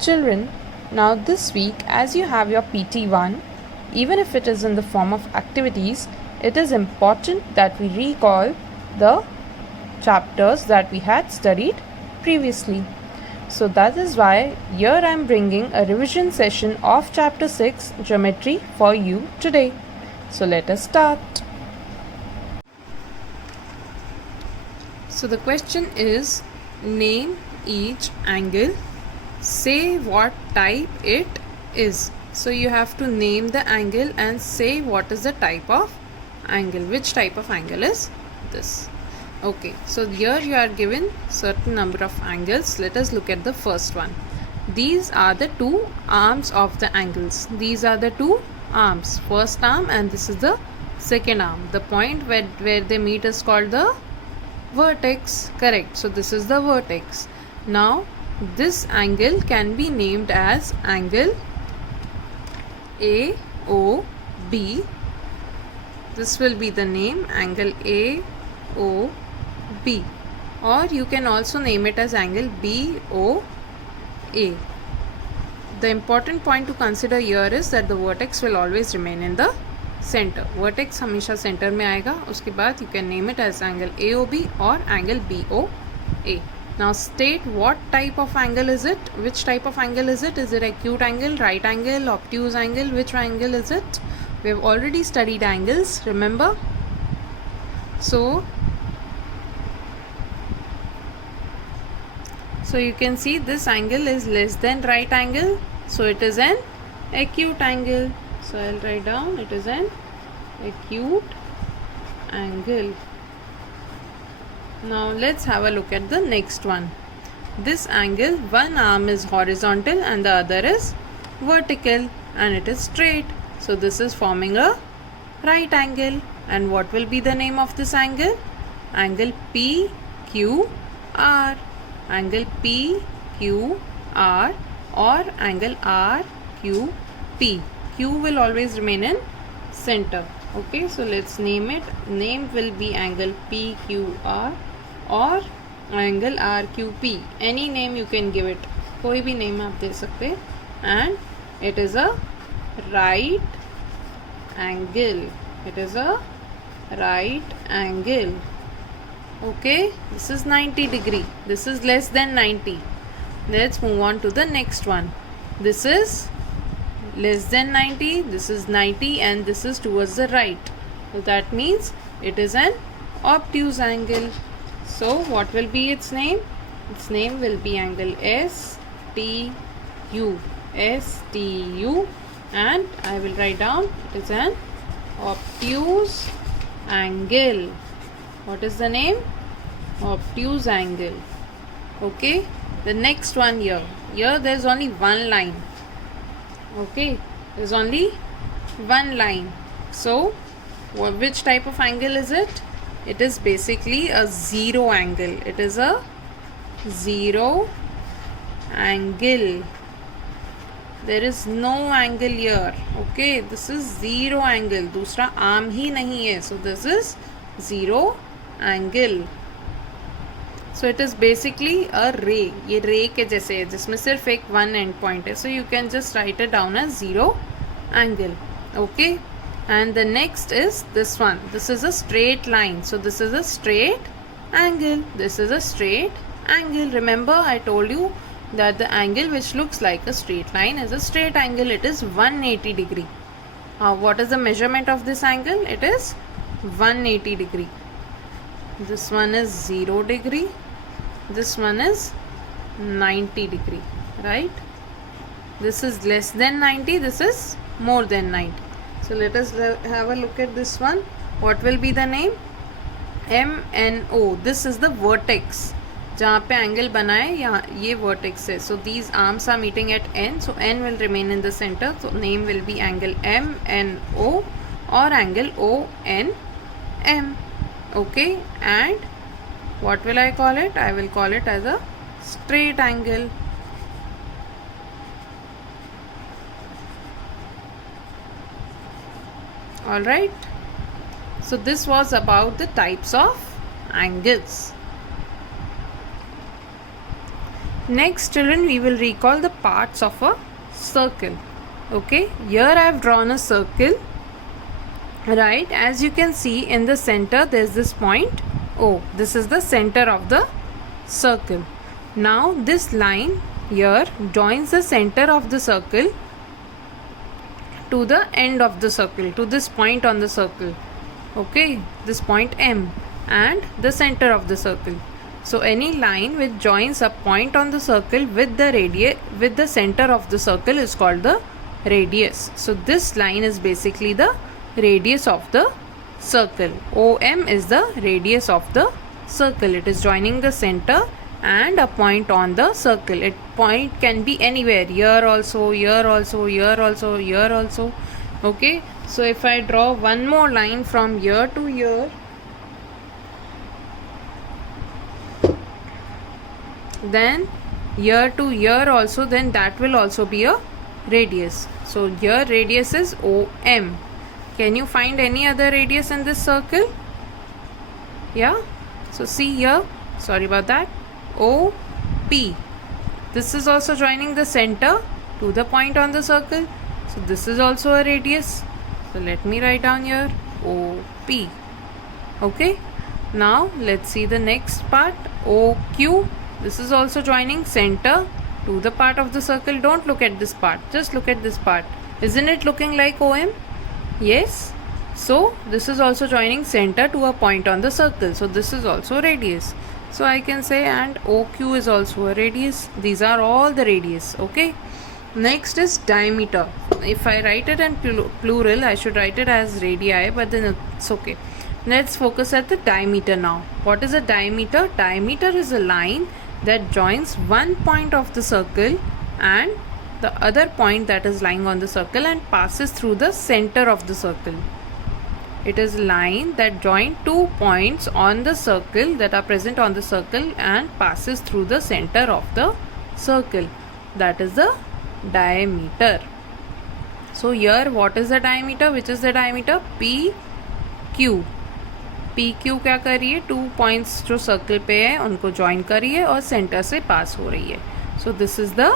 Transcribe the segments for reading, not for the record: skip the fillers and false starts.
Children, now this week, as you have your PT1, even if it is in the form of activities, it is important that we recall the chapters that we had studied previously. So that is why here I am bringing a revision session of chapter 6 geometry for you today. So let us start. So the question is, name each angle, say what type it is. So you have to name the angle and say what is the type of angle, which type of angle is this. Okay, so here you are given certain number of angles. Let us look at the first one. These are the two arms of the angles. These are the two arms, first arm and this is the second arm. The point where they meet is called the vertex. Correct. So this is the vertex. Now this angle can be named as angle AOB. This will be the name, angle AOB, or you can also name it as angle BOA. The important point to consider here is that the vertex will always remain in the center. Vertex हमेशा center में आएगा. उसके बाद you can name it as angle AOB or angle BOA. Now state what type of angle is it? Which type of angle is it? Is it acute angle, right angle, obtuse angle? Which angle is it? We have already studied angles, remember? So you can see this angle is less than right angle, so it is an acute angle. So I'll write down it is an acute angle. Now let's have a look at the next one. This angle, one arm is horizontal and the other is vertical and it is straight. So this is forming a right angle. And what will be the name of this angle? Angle PQR. Angle PQR or angle RQP. Q will always remain in center. Okay, so let's name it. Name will be angle PQR or angle RQP. Any name you can give it. कोई भी name आप दे सकते. And it is a right angle. It is a right angle. Okay, this is 90 degree. This is less than 90. Let's move on to the next one. This is less than 90, this is 90 and this is towards the right. So that means it is an obtuse angle. So what will be its name? Its name will be angle STU. STU, and I will write down it is an obtuse angle. What is the name? Obtuse angle. Okay, the next one here. Here there is only one line. Okay, there is only one line. So which type of angle is it? It is basically a zero angle. It is a zero angle. There is no angle here. Okay, this is zero angle. दूसरा arm ही नहीं है. So this is zero angle. So it is basically a ray. ये ray के जैसे है जिसमें सिर्फ एक one end point है. So you can just write it down as zero angle. Okay. And the next is this one. This is a straight line. So this is a straight angle. This is a straight angle. Remember I told you that the angle which looks like a straight line is a straight angle. It is 180 degree. What is the measurement of this angle? It is 180 degree. This one is 0 degree. This one is 90 degree. Right? This is less than 90. This is more than 90. So let us have a look at this one. What will be the name? MNO. This is the vertex. जहाँ पे angle बना है यहाँ ये vertex है. So these arms are meeting at N. So N will remain in the centre. So name will be angle MNO or angle ONM. Okay, and what will I call it? I will call it as a straight angle. Alright, so this was about the types of angles. Next, children, we will recall the parts of a circle. Okay, here I have drawn a circle. Right, as you can see in the center there is this point O. This is the center of the circle. Now this line here joins the center of the circle to the end of the circle, to this point on the circle. Okay, this point M and the center of the circle. So any line which joins a point on the circle with the center of the circle is called the radius. So this line is basically the radius of the circle. OM is the radius of the circle. It is joining the center and a point on the circle. It point can be anywhere, here also, here also, here also, here also. Okay, so if I draw one more line from here to here, then here to here also, then that will also be a radius. So here radius is OM. Can you find any other radius in this circle? Yeah, so see here, sorry about that, OP. This is also joining the center to the point on the circle. So this is also a radius. So let me write down here OP. Okay, now let's see the next part, OQ. This is also joining center to the part of the circle. Don't look at this part, just look at this part. Isn't it looking like OM? Yes. So this is also joining center to a point on the circle. So this is also radius. So I can say and OQ is also a radius. These are all the radius. Okay. Next is diameter. If I write it in plural, I should write it as radii, but then it's okay. Let's focus at the diameter now. What is a diameter? Diameter is a line that joins one point of the circle and the other point that is lying on the circle and passes through the center of the circle. It is a line that joins two points on the circle that are present on the circle and passes through the center of the circle. That is the diameter. So here what is the diameter? Which is the diameter? PQ. PQ क्या कर रही है? 2 points जो circle पे है उनको join कर रही है और सेंटर से पास हो रही है. So this is the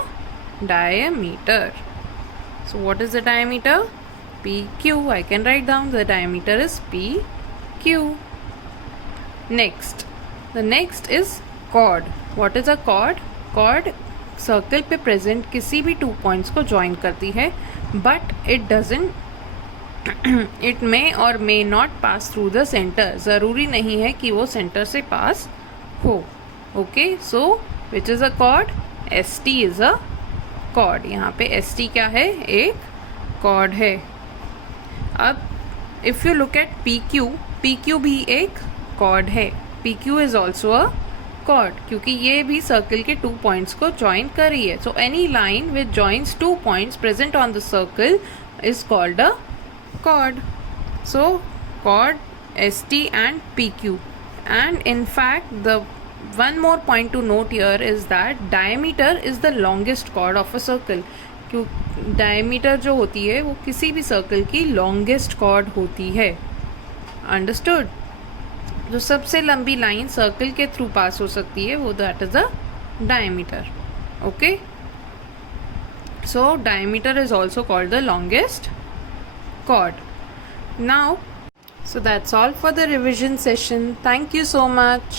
diameter. So what is the diameter? PQ. I can write down the diameter is PQ. Next, the next is chord. What is a chord? Chord circle पे present किसी भी 2 points को join करती है, but it doesn't it may or may not pass through the centre. ज़रूरी नहीं है कि वो सेंटर से पास हो. Okay, so which is a chord? S T is a chord. यहाँ पे एस टी क्या है? एक कॉर्ड है. अब if you look at P Q, P Q भी एक कॉर्ड है. P Q is also a cord क्योंकि ये भी सर्कल के 2 पॉइंट्स को ज्वाइन कर रही है. So any line which joins 2 points present on the circle is called a chord. So chord, ST and PQ. And in fact the one more point to note here is that diameter is the longest chord of a circle. क्यों diameter जो होती है वो किसी भी circle की longest chord होती है. Understood? जो सबसे लंबी लाइन सर्कल के थ्रू पास हो सकती है वो that is the diameter. Okay? So diameter is also called the longest chord. Now, so that's all for the revision session. Thank you so much.